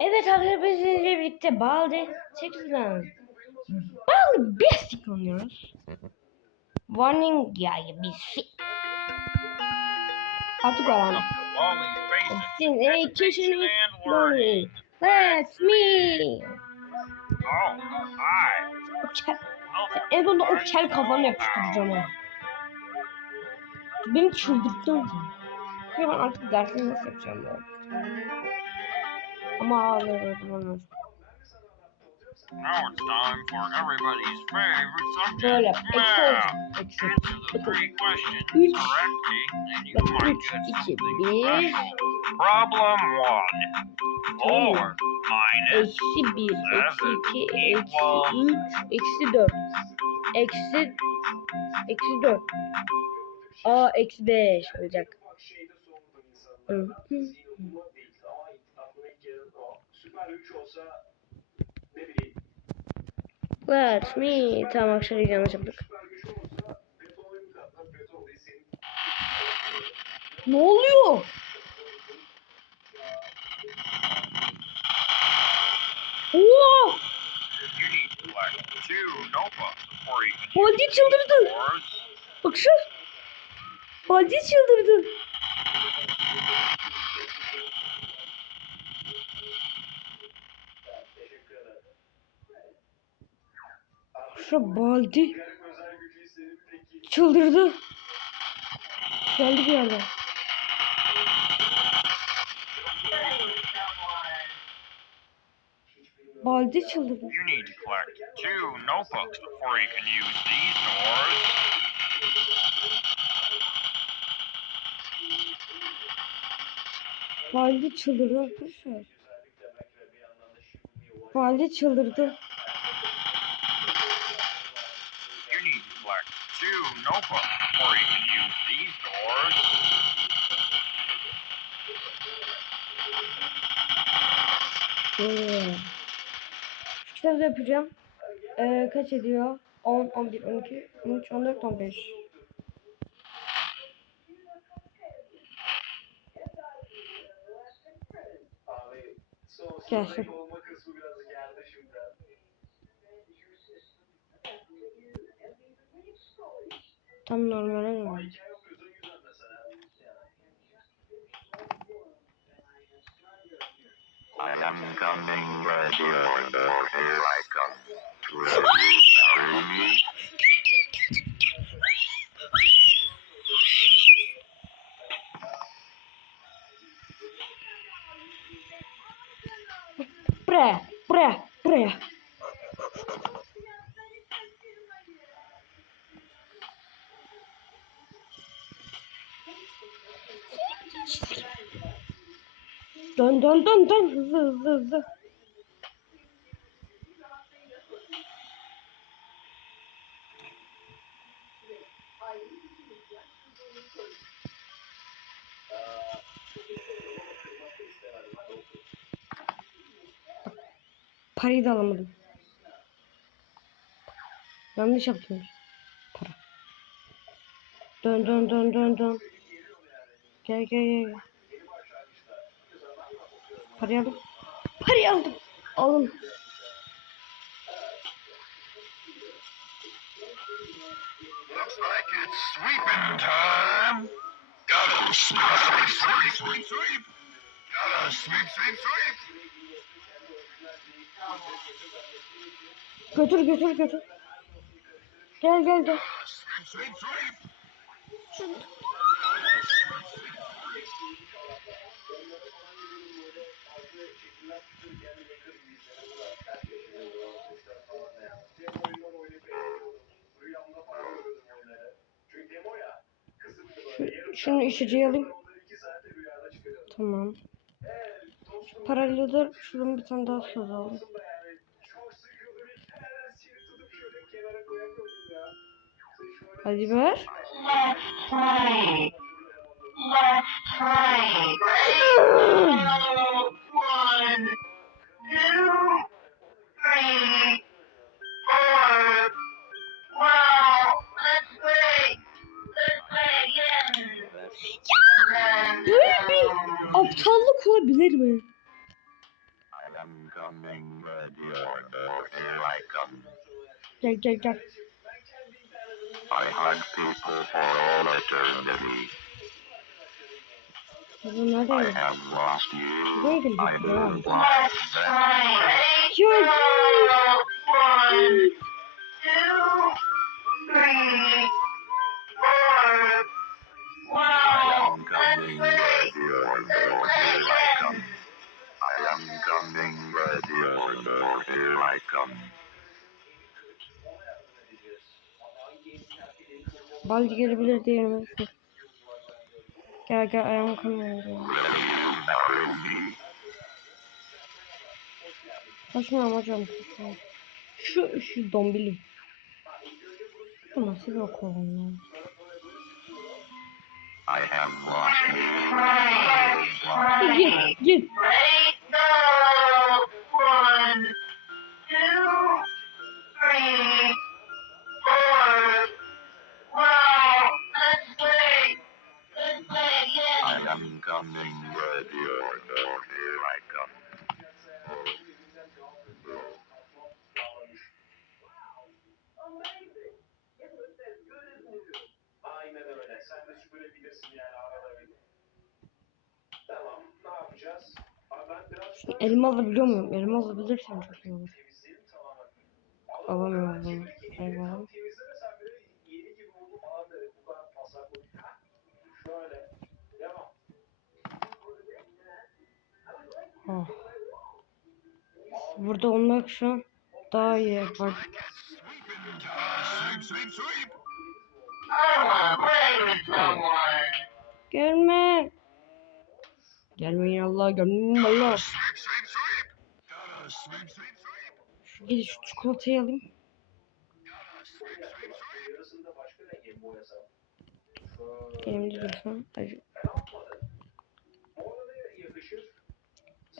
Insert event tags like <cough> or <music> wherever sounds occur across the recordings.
Evet arkadaşlarımızla birlikte Baldi 8'den Baldi Basic oynuyoruz. Warning ya bir şey. Artık education and learning. learning. That's me. Oh, hi. O kel, en sonunda o kel kafanı yapıştıracağım ha. Beni çıldırttın. Ya ben artık dersini nasıl yapacağım ben? Ama ağlıyorum olmaz. Now it's time for everybody's favorite subject. Böyle math. Eksi. Answer the Bakın. three questions Üç. correctly, and you Bak, might üç, get iki, something bir. special. Problem one. Four minus Eksi 1, eksi 2, eksi 3, eksi 4. Eksi, eksi 4. Aa eksi 5 olacak. Hı. hı. Let me. Tamam aşağıya yanlış yaptık. Ne oluyor? Oo! Use çıldırdı. Bak şu. Baldi çıldırdı. Şu Baldi çıldırdı. Geldi bir yerden. Baldi çıldırdı. You need to collect two notebooks before you can use these doors. Baldi çıldırdı arkadaşlar. Baldi çıldırdı. You need to collect two notebooks before you can use these doors. Hmm. Şu kitabı da yapacağım. Ee, kaç ediyor? 10, 11, 12, 13, 14, 15. Gelsin. Tam normale dön. am coming, Reggie Order, here I come. To. Dön dön dön hızlı hızlı hızlı. Parayı da alamadım. Yanlış yaptım. Para. Dön dön dön dön dön. Gel gel gel. Parayı aldım. Parayı aldım. Alın. Looks like it's sweeping time. Gotta sweep, sweep, sweep, sweep. Gotta sweep, sweep, sweep. Götür götür götür. Gel gel gel. Sweep, sweep, sweep. Şunu içeceği alayım. Tamam. Şu parayla da şuradan bir tane daha söz alayım. Hadi ver. Let's play. Let's play. <laughs> Böyle bir aptallık olabilir mi? Gel gel gel. I hunt people for all eternity. Bu nerede? Buraya gelecek ya. Balcı gelebilir diyelim. Gel gel ayağım kanıyor. Marry me. Kaçmıyorum hocam. Şu şu dombili. Bu nasıl bir okul ya? Git git. Elma alabiliyor muyum? Elma alabilirsem çok iyi olur. Alamıyorum bunu. Devam. Oh. Burada olmak şu an daha iyi. Someone. gelme. Gelmeyin Allah gelmeyin Allah. Sweep. Şu şu çikolatayı alayım. Elimde dursun. Yakışır?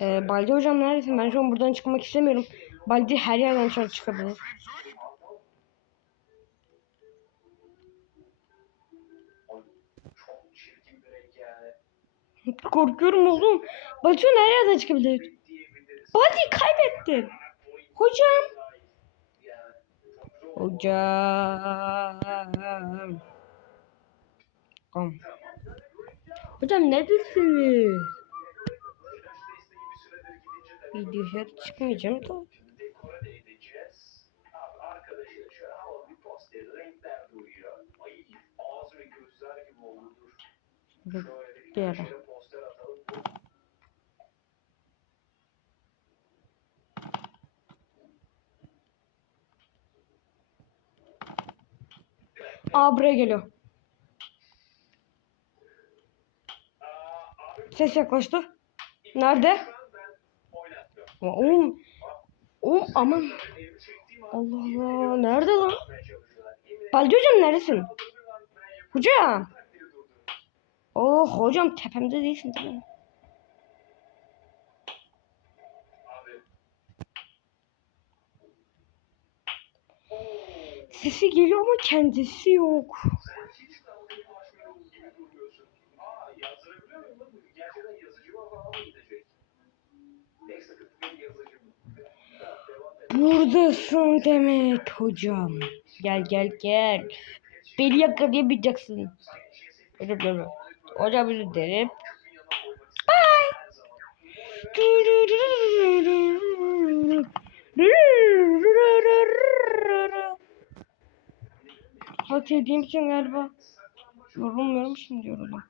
Ee, Baldi hocam neredesin? Ben şu an buradan çıkmak istemiyorum. Baldi her yerden dışarı çıkabilir. Korkuyorum oğlum. Baldi şu her yerden çıkabilir. Baldi kaybettin. Hocam. Hocam. Tamam. Hocam neredesiniz? Bir dışarı çıkmayacağım da. dekora da edeceğiz. Abi arkadaşlar şöyle havalı bir poster. Renkler duyuyor. Ay ağzı ve gözler gibi olur. Dur, Şöyle bir bir ara. köşeye poster atalım. Aa buraya geliyor. Ses yaklaştı. Nerede? Oğlum. Oğlum aman. Allah Allah. Nerede lan? Baldi hocam neredesin? Hocam. Oh hocam tepemde değilsin değil? Sesi geliyor ama kendisi yok. Hiç de ama benim marshmallow gibi durmuyorsun. Aa yazdırabiliyor muyum lan? Bu Gerçekten yazıcıma falan mı gidecek? Neyse benim yazıcım. Devam et. Buradasın demek hocam. Gel gel gel. Beni yakalayamayacaksın. Hocam hocam. Hocam özür dilerim. Bye. Hak ettiğim için galiba yorulmuyorum şimdi yoruldum.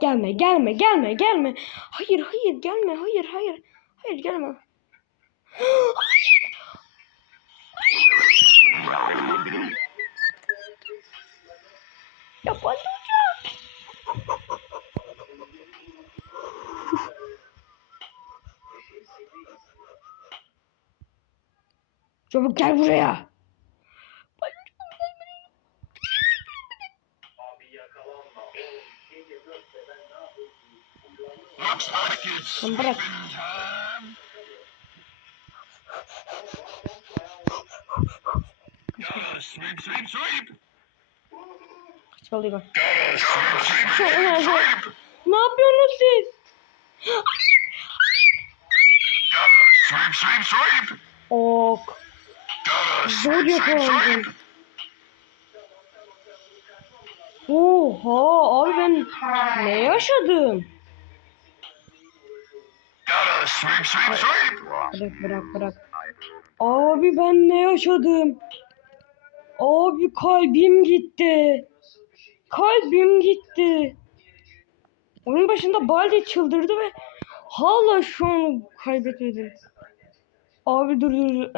Gelme gelme gelme gelme. Hayır hayır gelme hayır hayır. Hayır gelme. <gasps> Yapmadı hocam. Çabuk gel buraya. Abi yakalanma. Oğlum şey yapıyorsa ben ne yapayım? Looks like it's Sen bırak. sweeping time. Gotta sweep, sweep, sweep. Çalıyor. Gotta sweep, sweep, Çok sweep, önemli. sweep. Ne yapıyorsunuz siz? Gotta sweep, sweep, sweep. Ok. Zor sweep. Oha abi ben ne yaşadım? Sweep, sweep, sweep. Bırak bırak bırak. Abi ben ne yaşadım? Abi kalbim gitti. Kalbim gitti. Oyun başında Baldi çıldırdı ve hala şu an kaybetmedim. Abi dur dur dur.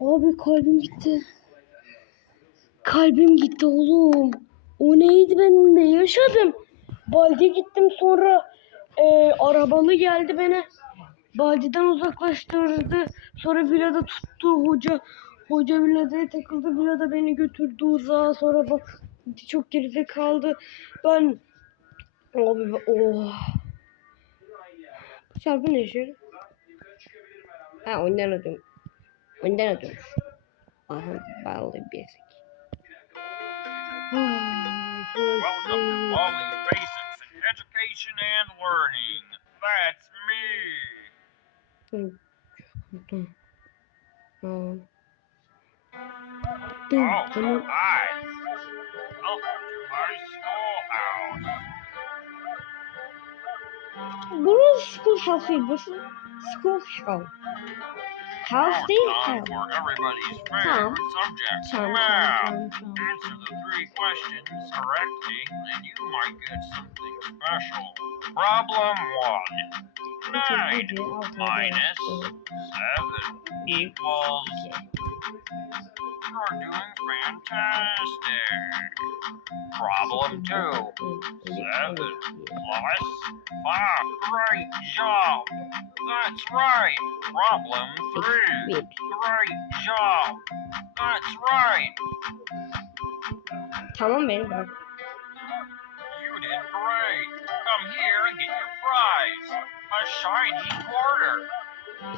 Abi kalbim gitti. Kalbim gitti oğlum. O neydi ben ne yaşadım? Baldi'ye gittim sonra e, arabalı geldi beni. Baldi'den uzaklaştırdı. Sonra villada tuttu hoca. Hoca villada takıldı. Villada beni götürdü uzağa. Sonra bak çok geride kaldı. Ben abi oh. Bu şarkı ne işe? Ha oyundan ödüm. Oyundan ödüm. Aha bağlı bir eksik. Welcome to Wally's Basics in Education and Learning. That's me. Dum. Oh, Dum. Burası school house değil. Burası school house. House Now değil it's time house. for everybody's Tamam. favorite subject, Tamam math. tamam tamam. tamam. Answer the three questions correctly, and you might get something special. Problem one. Okey, Nine hadi, altı, minus evet. seven equals. You're doing fantastic. Problem two. Seven plus five. Great job. That's right. Problem three. Great job. That's right. Tamam benim bak. You did great. Come here and get your prize. A shiny quarter.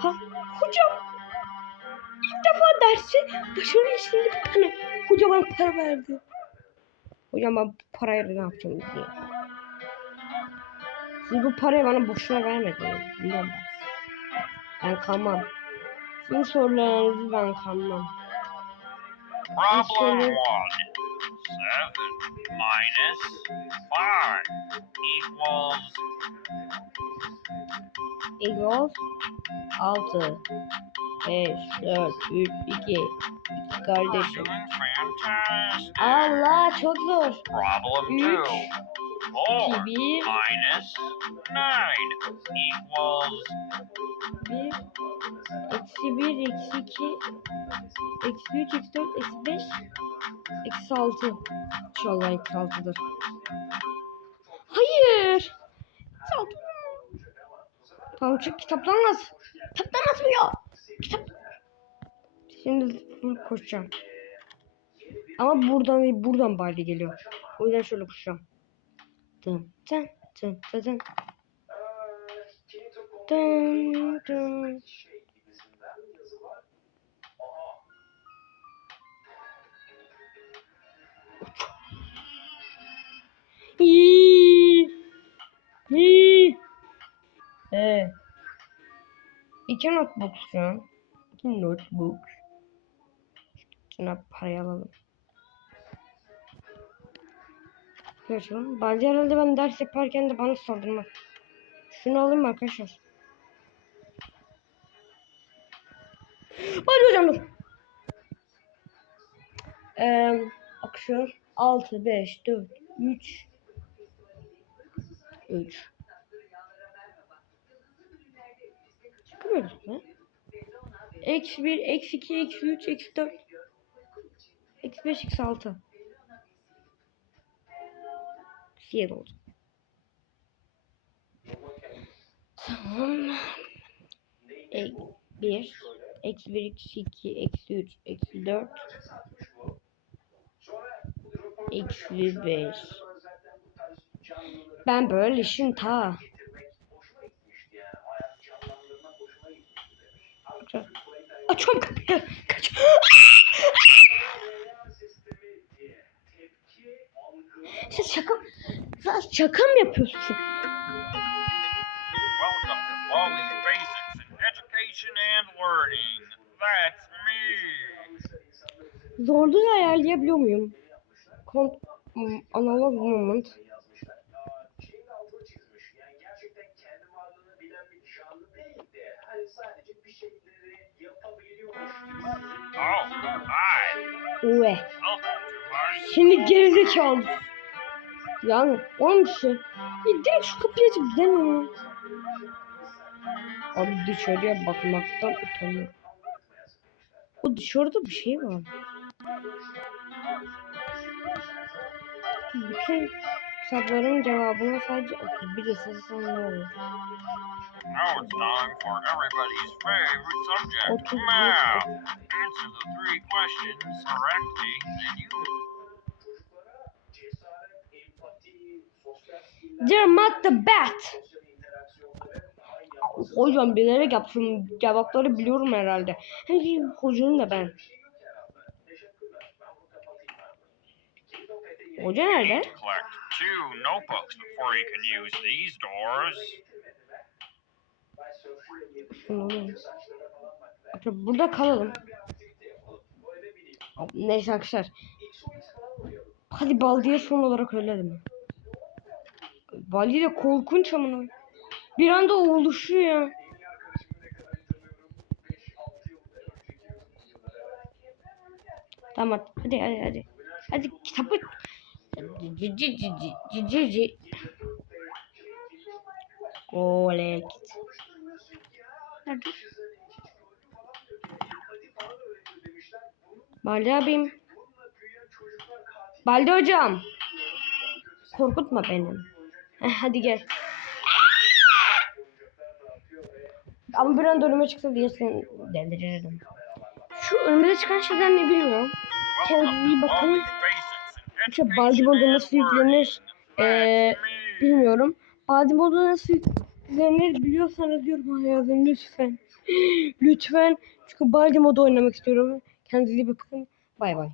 Ha, hocam. İlk defa dersi başarılı işledim bir tane. Hoca bana para verdi. Hocam ben bu parayla ne yapacağım diye. Siz bu parayı bana boşuna vermediniz. Biliyorum ben. Ben kalmam. Sizin sorularınızı ben kalmam. Problem Seven. one. Seven minus five equals. Equals 6 5 4 3 2 2 You're kardeşim. Allah çok zor. Problem Üç, two. Four 2 1 minus nine equals. 1 eksi 1 eksi 2 eksi 3 eksi 4 eksi 5 eksi 6 İnşallah eksi 6'dır. Hayır. Eksi altı. Tamam çık kitaptan nasıl? Kitaptan. Şimdi full koşacağım. Ama buradan buradan bari geliyor. O yüzden şöyle koşacağım. Dın dın dın dın dın. Dın dın. İyi. İki notebook şu an. İki notebook. Şuna parayı alalım. Şöyle Bence herhalde ben ders yaparken de bana saldırmaz. Şunu alayım mı arkadaşlar? Hadi hocam dur. Ee, akışıyor. 6, 5, 4, 3, 3. Çıkıyoruz mu? Eksi 1, eksi 2, eksi 3, eksi 4. Eksi 5, eksi 6. Eksi 7 oldu. Tamam. E, 1, eksi 1, eksi 2, eksi 3, eksi 4. Eksi 5. Ben böyle işim ta. Açıyorum kapıyı. Kaç. Sen şaka Sen şaka mı yapıyorsun? Welcome to Baldi's Basics in. Zorluğu ayarlayabiliyor muyum? Hmm, analog moment. Uve. Şimdi gerizekalı. Yani olmuş ya. Direkt şu kapıyı açıp gidemiyorum. Abi dışarıya bakmaktan utanıyorum. O dışarıda bir şey var. Bütün kitapların cevabına sadece 31 ısırsam ne olur? Now it's time for everybody's favorite subject, Okay. math. Answer the three questions correctly, and you Dear Matt the Bat. Hocam bilerek yaptım. Cevapları biliyorum herhalde. Hem hocanın da ben. Hoca nerede? Two notebooks before you can use these doors. Burada kalalım. Neyse arkadaşlar. Hadi Baldi'ye son olarak ölelim. Baldi de korkunç amına. Bir anda oluşuyor ya. En iyi arkadaşımı ne kadar iyi tanıyorum. 5-6 yıl önceki yıllar evet. Tamam hadi hadi hadi. Hadi kitabı. Cici cici cici cici. Oley git. Nerede? Baldi abim. Baldi hocam. Korkutma beni. Heh, hadi gel. Ama bir anda önüme çıksa diye seni deliririm. Şu önüme çıkan şeyler ne bilmiyorum. Kendinize iyi bakın. İşte modu and nasıl yüklenir ee, bilmiyorum. Baldi modu nasıl yüklenir biliyorsanız yorum yazın lütfen. <gasps> lütfen. Çünkü Baldi modu oynamak istiyorum. Kendinize iyi bakın. Bay bay.